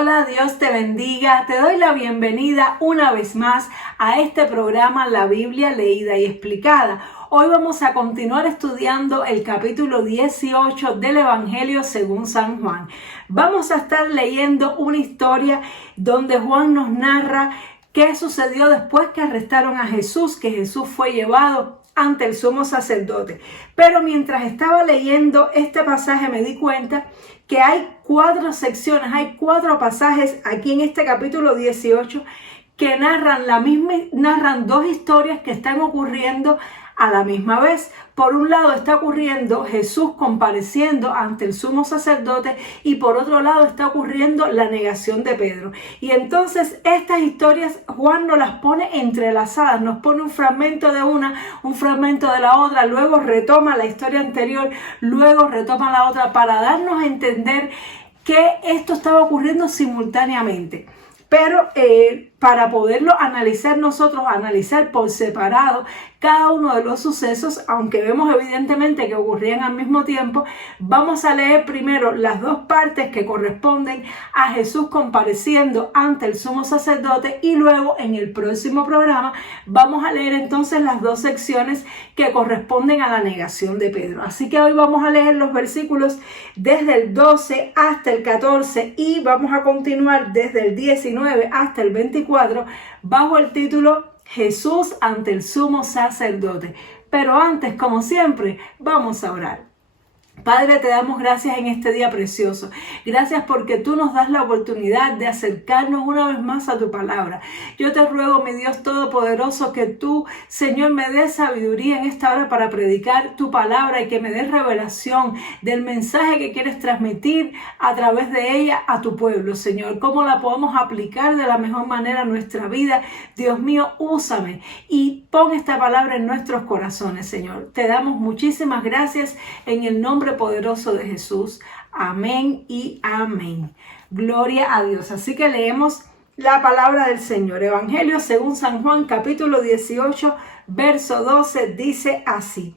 Hola, Dios te bendiga. Te doy la bienvenida una vez más a este programa La Biblia Leída y Explicada. Hoy vamos a continuar estudiando el capítulo 18 del Evangelio según San Juan. Vamos a estar leyendo una historia donde Juan nos narra qué sucedió después que arrestaron a Jesús, que Jesús fue llevado ante el sumo sacerdote. Pero mientras estaba leyendo este pasaje me di cuenta que hay 4 secciones, hay 4 pasajes aquí en este capítulo 18 que narran 2 historias que están ocurriendo a la misma vez. Por un lado está ocurriendo Jesús compareciendo ante el sumo sacerdote y por otro lado está ocurriendo la negación de Pedro. Y entonces estas historias Juan nos las pone entrelazadas, nos pone un fragmento de una, un fragmento de la otra, luego retoma la historia anterior, luego retoma la otra para darnos a entender que esto estaba ocurriendo simultáneamente. Pero para poderlo analizar nosotros, analizar por separado cada uno de los sucesos, aunque vemos evidentemente que ocurrían al mismo tiempo, vamos a leer primero las 2 partes que corresponden a Jesús compareciendo ante el sumo sacerdote y luego en el próximo programa vamos a leer entonces las 2 secciones que corresponden a la negación de Pedro. Así que hoy vamos a leer los versículos desde el 12 hasta el 14 y vamos a continuar desde el 19 hasta el 24 bajo el título Jesús ante el sumo sacerdote. Pero antes, como siempre, vamos a orar. Padre, te damos gracias en este día precioso. Gracias porque tú nos das la oportunidad de acercarnos una vez más a tu palabra. Yo te ruego, mi Dios Todopoderoso, que tú, Señor, me des sabiduría en esta hora para predicar tu palabra y que me des revelación del mensaje que quieres transmitir a través de ella a tu pueblo, Señor. Cómo la podemos aplicar de la mejor manera a nuestra vida. Dios mío, úsame y pon esta palabra en nuestros corazones, Señor. Te damos muchísimas gracias en el nombre poderoso de Jesús. Amén y amén. Gloria a Dios. Así que leemos la palabra del Señor. Evangelio según San Juan, capítulo 18, verso 12, dice así.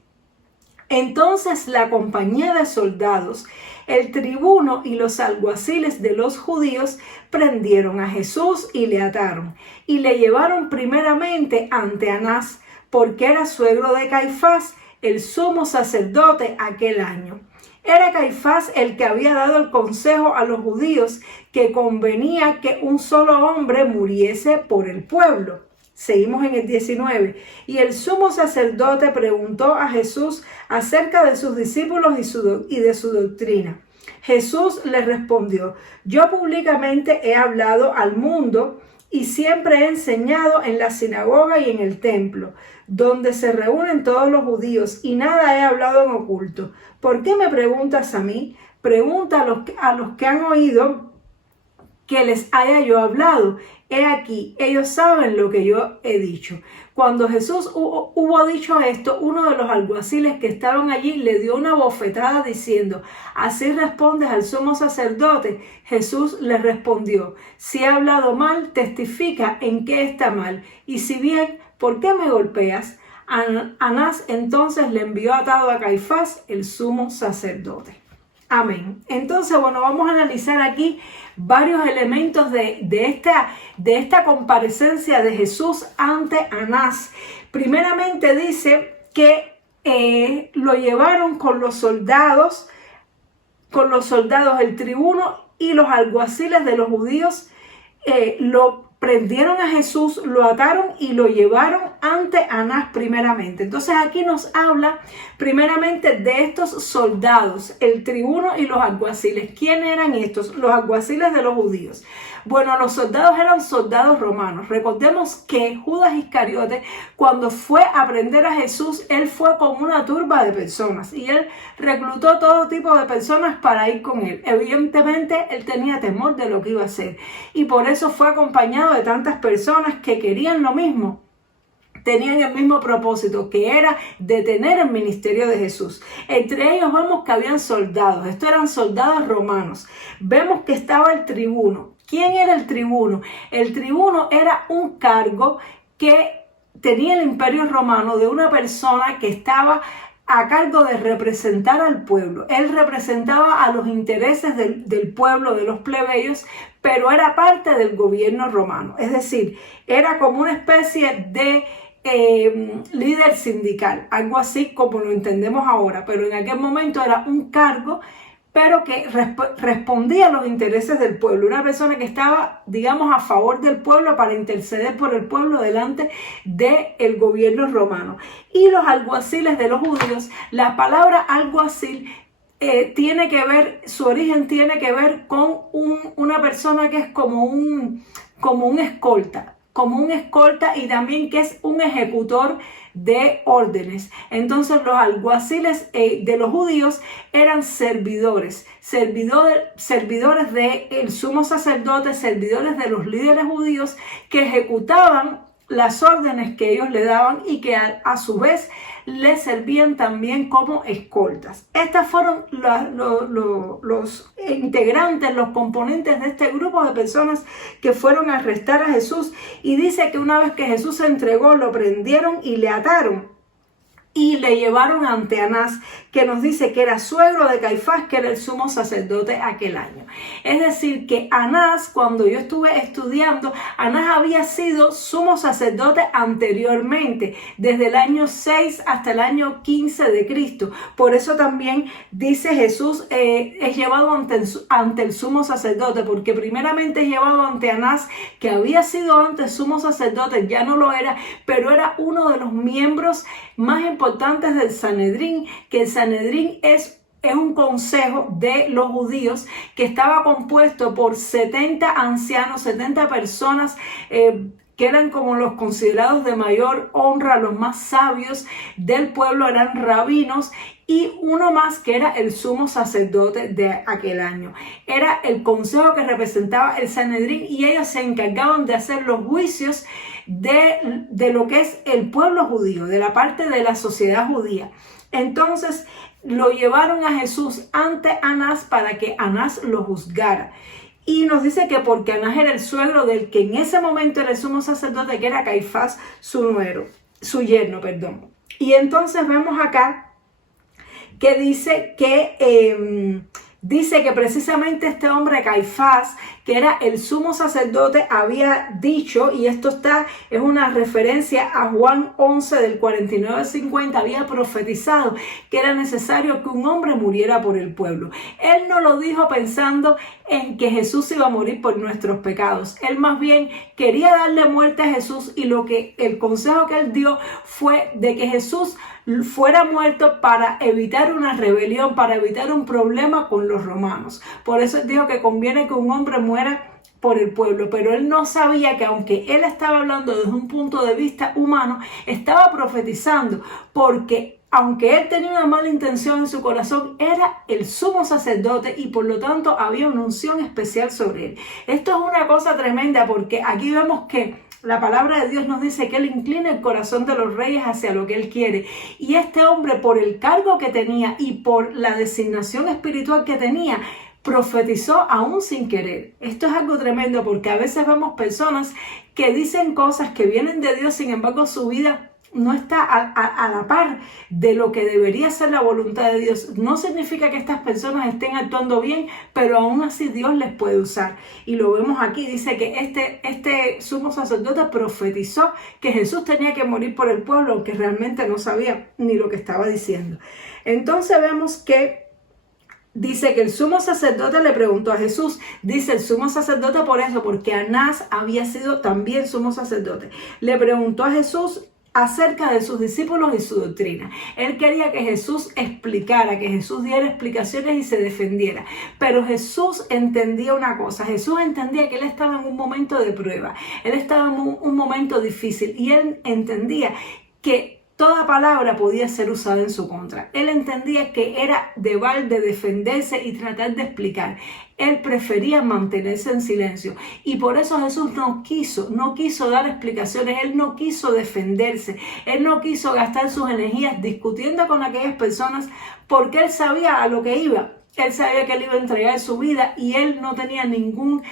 Entonces la compañía de soldados, el tribuno y los alguaciles de los judíos prendieron a Jesús y le ataron y le llevaron primeramente ante Anás, porque era suegro de Caifás, el sumo sacerdote aquel año. Era Caifás el que había dado el consejo a los judíos que convenía que un solo hombre muriese por el pueblo. Seguimos en el 19. Y el sumo sacerdote preguntó a Jesús acerca de sus discípulos y de su doctrina. Jesús le respondió: yo públicamente he hablado al mundo y siempre he enseñado en la sinagoga y en el templo, donde se reúnen todos los judíos, y nada he hablado en oculto. ¿Por qué me preguntas a mí? Pregunta a los que han oído que les haya yo hablado. He aquí, ellos saben lo que yo he dicho. Cuando Jesús hubo dicho esto, uno de los alguaciles que estaban allí le dio una bofetada diciendo: ¿así respondes al sumo sacerdote? Jesús le respondió: si he hablado mal, testifica en qué está mal, y si bien, ¿por qué me golpeas? Anás entonces le envió atado a Caifás, el sumo sacerdote. Amén. Entonces, vamos a analizar aquí varios elementos de esta comparecencia de Jesús ante Anás. Primeramente dice que lo llevaron con los soldados, el tribuno y los alguaciles de los judíos, lo prendieron a Jesús, lo ataron y lo llevaron ante Anás primeramente. Entonces aquí nos habla primeramente de estos soldados, el tribuno y los alguaciles. ¿Quién eran estos? Los alguaciles de los judíos. Bueno, los soldados eran soldados romanos. Recordemos que Judas Iscariote, cuando fue a prender a Jesús, él fue con una turba de personas y él reclutó todo tipo de personas para ir con él. Evidentemente, él tenía temor de lo que iba a hacer y por eso fue acompañado de tantas personas que querían lo mismo. Tenían el mismo propósito, que era detener el ministerio de Jesús. Entre ellos vemos que habían soldados. Estos eran soldados romanos. Vemos que estaba el tribuno. ¿Quién era el tribuno? El tribuno era un cargo que tenía el Imperio Romano de una persona que estaba a cargo de representar al pueblo. Él representaba a los intereses del pueblo, de los plebeyos, pero era parte del gobierno romano. Es decir, era como una especie de líder sindical, algo así como lo entendemos ahora, pero en aquel momento era un cargo, pero que respondía a los intereses del pueblo, una persona que estaba, digamos, a favor del pueblo para interceder por el pueblo delante del gobierno romano. Y los alguaciles de los judíos, la palabra alguacil tiene que ver, su origen tiene que ver con una persona que es como un escolta, y también que es un ejecutor de órdenes. Entonces los alguaciles de los judíos eran servidores del sumo sacerdote, servidores de los líderes judíos que ejecutaban las órdenes que ellos le daban y que a su vez le servían también como escoltas. Estas fueron los integrantes, los componentes de este grupo de personas que fueron a arrestar a Jesús. Y dice que una vez que Jesús se entregó, lo prendieron y le ataron y le llevaron ante Anás, que nos dice que era suegro de Caifás, que era el sumo sacerdote aquel año. Es decir, que Anás, cuando yo estuve estudiando, Anás había sido sumo sacerdote anteriormente, desde el año 6 hasta el año 15 de Cristo. Por eso también dice Jesús, es llevado ante el sumo sacerdote, porque primeramente es llevado ante Anás, que había sido antes sumo sacerdote, ya no lo era, pero era uno de los miembros más importantes del Sanedrín, que el Sanedrín es un consejo de los judíos que estaba compuesto por 70 ancianos, 70 personas que eran como los considerados de mayor honra, los más sabios del pueblo, eran rabinos, y uno más que era el sumo sacerdote de aquel año. Era el consejo que representaba el Sanedrín y ellos se encargaban de hacer los juicios de lo que es el pueblo judío, de la parte de la sociedad judía. Entonces lo llevaron a Jesús ante Anás para que Anás lo juzgara. Y nos dice que porque Anás era el suegro del que en ese momento era el sumo sacerdote, que era Caifás, su yerno. Y entonces vemos acá que dice que precisamente este hombre Caifás, que era el sumo sacerdote, había dicho, y esto es una referencia a Juan 11 del 49 al 50, había profetizado que era necesario que un hombre muriera por el pueblo. Él no lo dijo pensando en que Jesús iba a morir por nuestros pecados. Él más bien quería darle muerte a Jesús, y el consejo que él dio fue de que Jesús fuera muerto para evitar una rebelión, para evitar un problema con los romanos. Por eso él dijo que conviene que un hombre muera por el pueblo, pero él no sabía que aunque él estaba hablando desde un punto de vista humano, estaba profetizando, porque aunque él tenía una mala intención en su corazón, era el sumo sacerdote y por lo tanto había una unción especial sobre él. Esto es una cosa tremenda, porque aquí vemos que la palabra de Dios nos dice que Él inclina el corazón de los reyes hacia lo que Él quiere. Y este hombre, por el cargo que tenía y por la designación espiritual que tenía, profetizó aún sin querer. Esto es algo tremendo, porque a veces vemos personas que dicen cosas que vienen de Dios, sin embargo su vida no está a la par de lo que debería ser la voluntad de Dios. No significa que estas personas estén actuando bien, pero aún así Dios les puede usar. Y lo vemos aquí, dice que este sumo sacerdote profetizó que Jesús tenía que morir por el pueblo, aunque realmente no sabía ni lo que estaba diciendo. Entonces vemos que dice que el sumo sacerdote le preguntó a Jesús, dice el sumo sacerdote por eso, porque Anás había sido también sumo sacerdote. Le preguntó a Jesús acerca de sus discípulos y su doctrina. Él quería que Jesús explicara, que Jesús diera explicaciones y se defendiera. Pero Jesús entendía una cosa, Jesús entendía que él estaba en un momento de prueba, él estaba en un momento difícil, y él entendía que toda palabra podía ser usada en su contra. Él entendía que era deber de defenderse y tratar de explicar. Él prefería mantenerse en silencio, y por eso Jesús no quiso dar explicaciones. Él no quiso defenderse, él no quiso gastar sus energías discutiendo con aquellas personas, porque él sabía a lo que iba. Él sabía que él iba a entregar su vida, y él no tenía ningún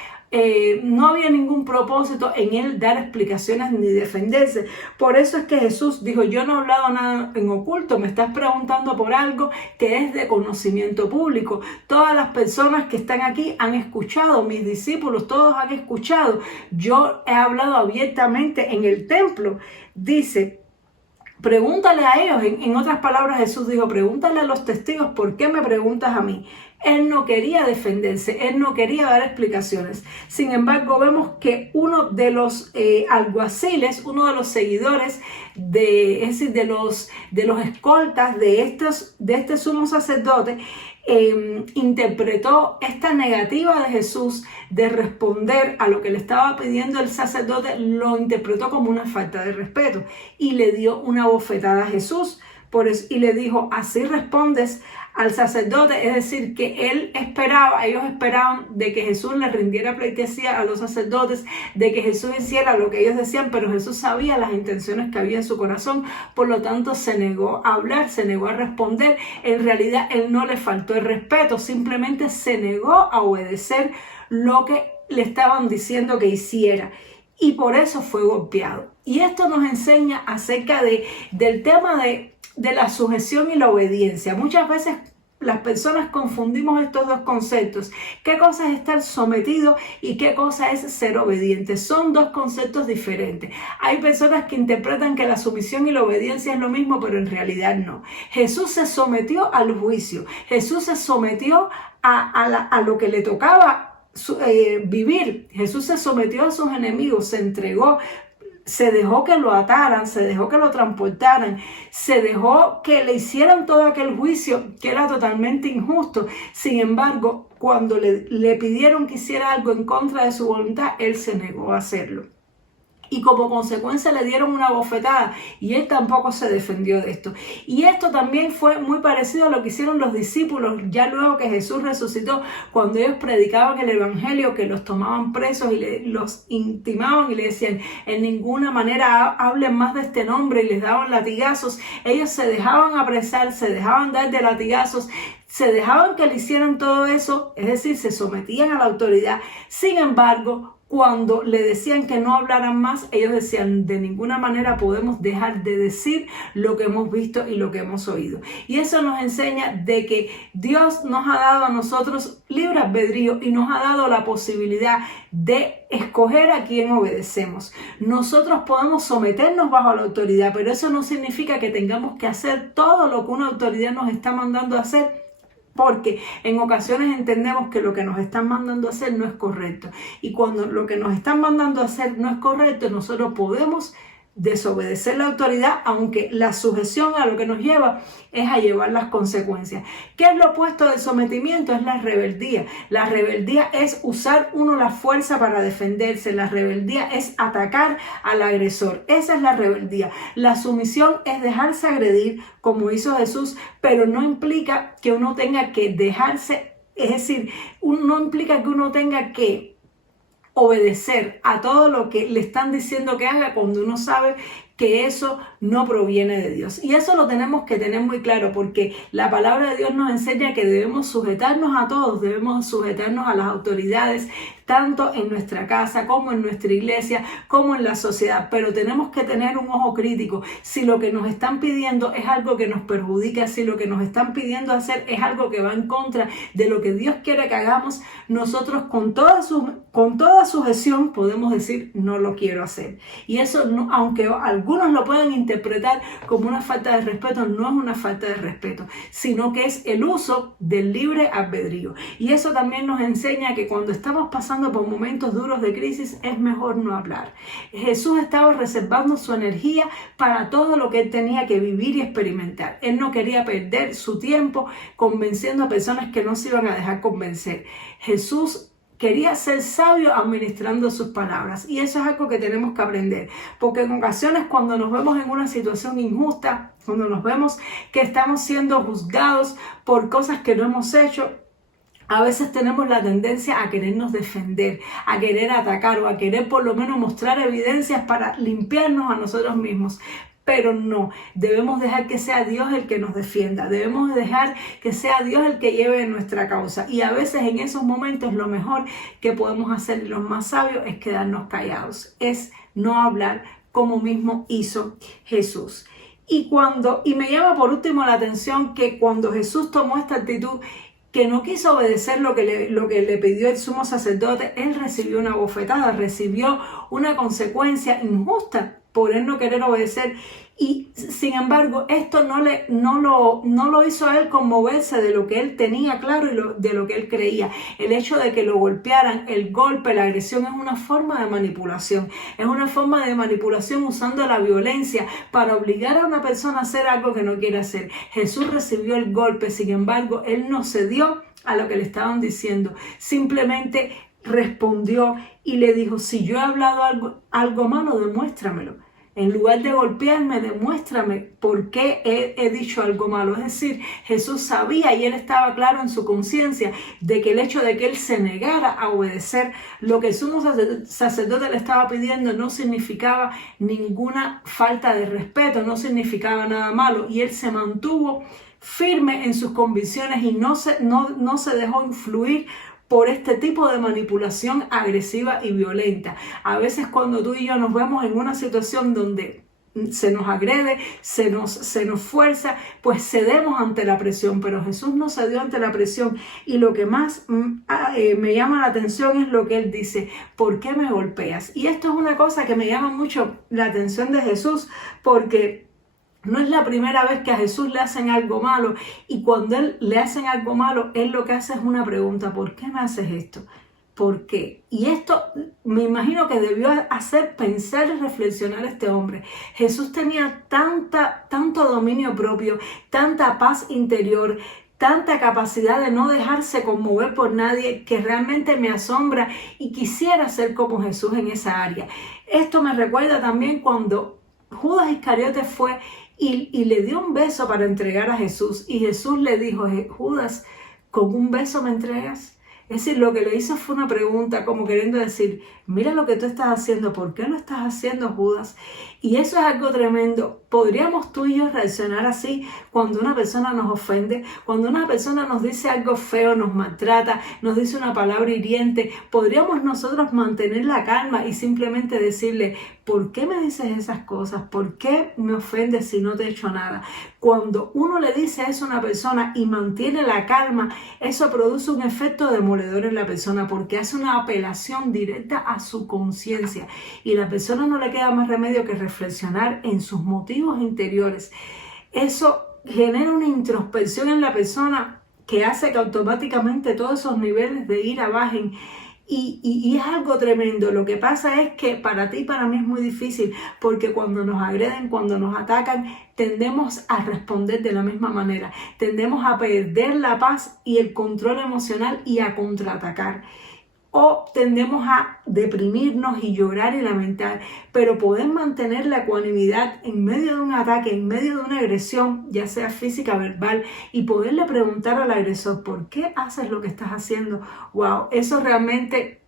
no había ningún propósito en él dar explicaciones ni defenderse. Por eso es que Jesús dijo, yo no he hablado nada en oculto, me estás preguntando por algo que es de conocimiento público. Todas las personas que están aquí han escuchado, mis discípulos, todos han escuchado. Yo he hablado abiertamente en el templo. Dice, pregúntale a ellos. En otras palabras, Jesús dijo, pregúntale a los testigos, ¿por qué me preguntas a mí? Él no quería defenderse, él no quería dar explicaciones. Sin embargo, vemos que uno de los alguaciles, uno de los seguidores, es decir, de los escoltas de este sumo sacerdote, interpretó esta negativa de Jesús de responder a lo que le estaba pidiendo el sacerdote, lo interpretó como una falta de respeto y le dio una bofetada a Jesús. Por eso, y le dijo, así respondes al sacerdote, es decir, que ellos esperaban de que Jesús le rindiera pleitesía a los sacerdotes, de que Jesús hiciera lo que ellos decían, pero Jesús sabía las intenciones que había en su corazón, por lo tanto se negó a hablar, se negó a responder. En realidad él no le faltó el respeto, simplemente se negó a obedecer lo que le estaban diciendo que hiciera. Y por eso fue golpeado. Y esto nos enseña acerca del tema de la sujeción y la obediencia. Muchas veces las personas confundimos estos dos conceptos. ¿Qué cosa es estar sometido y qué cosa es ser obediente? Son dos conceptos diferentes. Hay personas que interpretan que la sumisión y la obediencia es lo mismo, pero en realidad no. Jesús se sometió al juicio. Jesús se sometió a lo que le tocaba vivir. Jesús se sometió a sus enemigos, se entregó, se dejó que lo ataran, se dejó que lo transportaran, se dejó que le hicieran todo aquel juicio que era totalmente injusto. Sin embargo, cuando le pidieron que hiciera algo en contra de su voluntad, él se negó a hacerlo. Y como consecuencia le dieron una bofetada y él tampoco se defendió de esto. Y esto también fue muy parecido a lo que hicieron los discípulos ya luego que Jesús resucitó, cuando ellos predicaban el evangelio, que los tomaban presos y los intimaban y le decían, en ninguna manera hablen más de este nombre, y les daban latigazos. Ellos se dejaban apresar, se dejaban dar de latigazos, se dejaban que le hicieran todo eso, es decir, se sometían a la autoridad. Sin embargo, cuando le decían que no hablaran más, ellos decían, de ninguna manera podemos dejar de decir lo que hemos visto y lo que hemos oído. Y eso nos enseña de que Dios nos ha dado a nosotros libre albedrío y nos ha dado la posibilidad de escoger a quién obedecemos. Nosotros podemos someternos bajo la autoridad, pero eso no significa que tengamos que hacer todo lo que una autoridad nos está mandando a hacer, porque en ocasiones entendemos que lo que nos están mandando a hacer no es correcto. Y cuando lo que nos están mandando a hacer no es correcto, nosotros podemos desobedecer la autoridad, aunque la sujeción a lo que nos lleva es a llevar las consecuencias. ¿Qué es lo opuesto del sometimiento? Es la rebeldía. La rebeldía es usar uno la fuerza para defenderse. La rebeldía es atacar al agresor. Esa es la rebeldía. La sumisión es dejarse agredir, como hizo Jesús, pero no implica que uno tenga que dejarse, es decir, no implica que uno tenga que obedecer a todo lo que le están diciendo que haga cuando uno sabe que eso no proviene de Dios. Y eso lo tenemos que tener muy claro, porque la palabra de Dios nos enseña que debemos sujetarnos a todos, debemos sujetarnos a las autoridades, tanto en nuestra casa como en nuestra iglesia, como en la sociedad. Pero tenemos que tener un ojo crítico. Si lo que nos están pidiendo es algo que nos perjudica, si lo que nos están pidiendo hacer es algo que va en contra de lo que Dios quiere que hagamos, nosotros con toda sujeción podemos decir, no lo quiero hacer. Y eso, no, aunque algunos lo pueden interpretar como una falta de respeto, no es una falta de respeto, sino que es el uso del libre albedrío. Y eso también nos enseña que cuando estamos pasando por momentos duros de crisis, es mejor no hablar. Jesús estaba reservando su energía para todo lo que él tenía que vivir y experimentar. Él no quería perder su tiempo convenciendo a personas que no se iban a dejar convencer. Jesús quería ser sabio administrando sus palabras, y eso es algo que tenemos que aprender, porque en ocasiones cuando nos vemos en una situación injusta, cuando nos vemos que estamos siendo juzgados por cosas que no hemos hecho, a veces tenemos la tendencia a querernos defender, a querer atacar o a querer por lo menos mostrar evidencias para limpiarnos a nosotros mismos. Pero no, debemos dejar que sea Dios el que nos defienda, debemos dejar que sea Dios el que lleve nuestra causa. Y a veces en esos momentos lo mejor que podemos hacer y lo más sabio es quedarnos callados, es no hablar como mismo hizo Jesús. Y me llama por último la atención que cuando Jesús tomó esta actitud, que no quiso obedecer lo que le pidió el sumo sacerdote, él recibió una bofetada, recibió una consecuencia injusta por él no querer obedecer. Y sin embargo, esto no lo hizo a él conmoverse de lo que él tenía claro y de lo que él creía. El hecho de que lo golpearan, el golpe, la agresión es una forma de manipulación. Es una forma de manipulación usando la violencia para obligar a una persona a hacer algo que no quiere hacer. Jesús recibió el golpe, sin embargo, él no cedió a lo que le estaban diciendo. Simplemente respondió y le dijo: si yo he hablado algo malo, demuéstramelo. En lugar de golpearme, demuéstrame por qué he dicho algo malo. Es decir, Jesús sabía y él estaba claro en su conciencia de que el hecho de que él se negara a obedecer lo que el sumo sacerdote le estaba pidiendo no significaba ninguna falta de respeto, no significaba nada malo. Y él se mantuvo firme en sus convicciones y no se dejó influir por este tipo de manipulación agresiva y violenta. A veces cuando tú y yo nos vemos en una situación donde se nos agrede, se nos fuerza, pues cedemos ante la presión, pero Jesús no cedió ante la presión. Y lo que más me llama la atención es lo que él dice: ¿por qué me golpeas? Y esto es una cosa que me llama mucho la atención de Jesús, porque no es la primera vez que a Jesús le hacen algo malo, y cuando él le hacen algo malo, él lo que hace es una pregunta: ¿por qué me haces esto? ¿Por qué? Y esto me imagino que debió hacer pensar y reflexionar a este hombre. Jesús tenía tanto dominio propio, tanta paz interior, tanta capacidad de no dejarse conmover por nadie, que realmente me asombra y quisiera ser como Jesús en esa área. Esto me recuerda también cuando Judas Iscariote fue y le dio un beso para entregar a Jesús, y Jesús le dijo: Judas, ¿con un beso me entregas? Es decir, lo que le hizo fue una pregunta, como queriendo decir: mira lo que tú estás haciendo, ¿por qué lo estás haciendo, Judas? Y eso es algo tremendo. ¿Podríamos tú y yo reaccionar así cuando una persona nos ofende? Cuando una persona nos dice algo feo, nos maltrata, nos dice una palabra hiriente, ¿podríamos nosotros mantener la calma y simplemente decirle: ¿por qué me dices esas cosas? ¿Por qué me ofendes si no te he hecho nada? Cuando uno le dice eso a una persona y mantiene la calma, eso produce un efecto demoledor en la persona, porque hace una apelación directa a su conciencia, y la persona no le queda más remedio que reflexionar en sus motivos interiores. Eso genera una introspección en la persona que hace que automáticamente todos esos niveles de ira bajen. Y es algo tremendo. Lo que pasa es que para ti y para mí es muy difícil, porque cuando nos agreden, cuando nos atacan, tendemos a responder de la misma manera. Tendemos a perder la paz y el control emocional y a contraatacar. O tendemos a deprimirnos y llorar y lamentar, pero poder mantener la ecuanimidad en medio de un ataque, en medio de una agresión, ya sea física, verbal, y poderle preguntar al agresor: ¿por qué haces lo que estás haciendo? Wow, eso realmente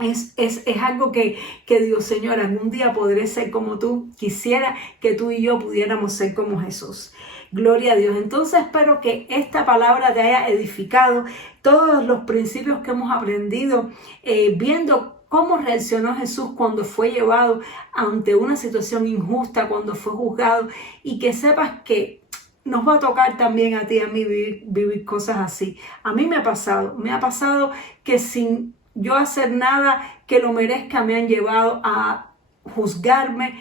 es algo que digo: Señor, algún día podré ser como tú. Quisiera que tú y yo pudiéramos ser como Jesús. Gloria a Dios. Entonces espero que esta palabra te haya edificado. Todos los principios que hemos aprendido viendo cómo reaccionó Jesús cuando fue llevado ante una situación injusta, cuando fue juzgado, y que sepas que nos va a tocar también a ti y a mí vivir cosas así. A mí me ha pasado que sin yo hacer nada que lo merezca me han llevado a juzgarme,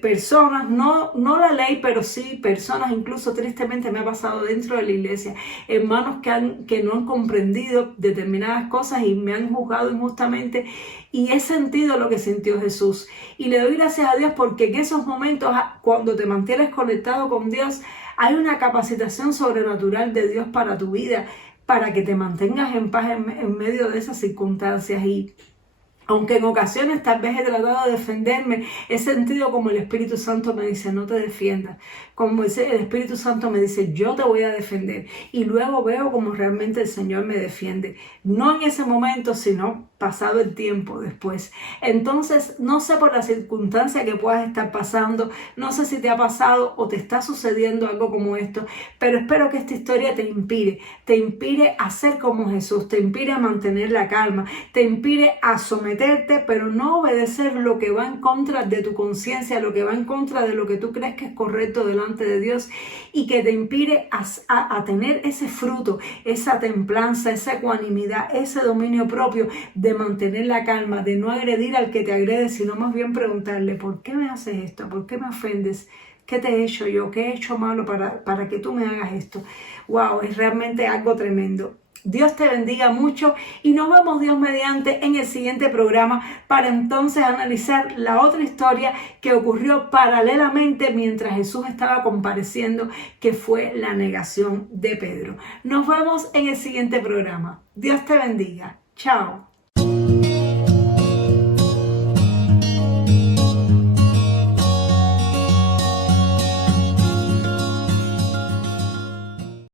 personas, no la ley, pero sí personas. Incluso tristemente me ha pasado dentro de la iglesia, hermanos que no han comprendido determinadas cosas y me han juzgado injustamente, y he sentido lo que sintió Jesús, y le doy gracias a Dios, porque en esos momentos, cuando te mantienes conectado con Dios, hay una capacitación sobrenatural de Dios para tu vida, para que te mantengas en paz en medio de esas circunstancias. Y aunque en ocasiones tal vez he tratado de defenderme, he sentido como el Espíritu Santo me dice: no te defiendas. Como el Espíritu Santo me dice: yo te voy a defender. Y luego veo como realmente el Señor me defiende. No en ese momento, sino pasado el tiempo después. Entonces, no sé por la circunstancia que puedas estar pasando, no sé si te ha pasado o te está sucediendo algo como esto, pero espero que esta historia te inspire a ser como Jesús, te inspire a mantener la calma, te inspire a someterte, pero no obedecer lo que va en contra de tu conciencia, lo que va en contra de lo que tú crees que es correcto delante de Dios, y que te inspire a tener ese fruto, esa templanza, esa ecuanimidad, ese dominio propio de mantener la calma, de no agredir al que te agrede, sino más bien preguntarle: ¿por qué me haces esto? ¿Por qué me ofendes? ¿Qué te he hecho yo? ¿Qué he hecho malo para que tú me hagas esto? Wow, es realmente algo tremendo. Dios te bendiga mucho y nos vemos, Dios mediante, en el siguiente programa para entonces analizar la otra historia que ocurrió paralelamente mientras Jesús estaba compareciendo, que fue la negación de Pedro. Nos vemos en el siguiente programa. Dios te bendiga. Chao.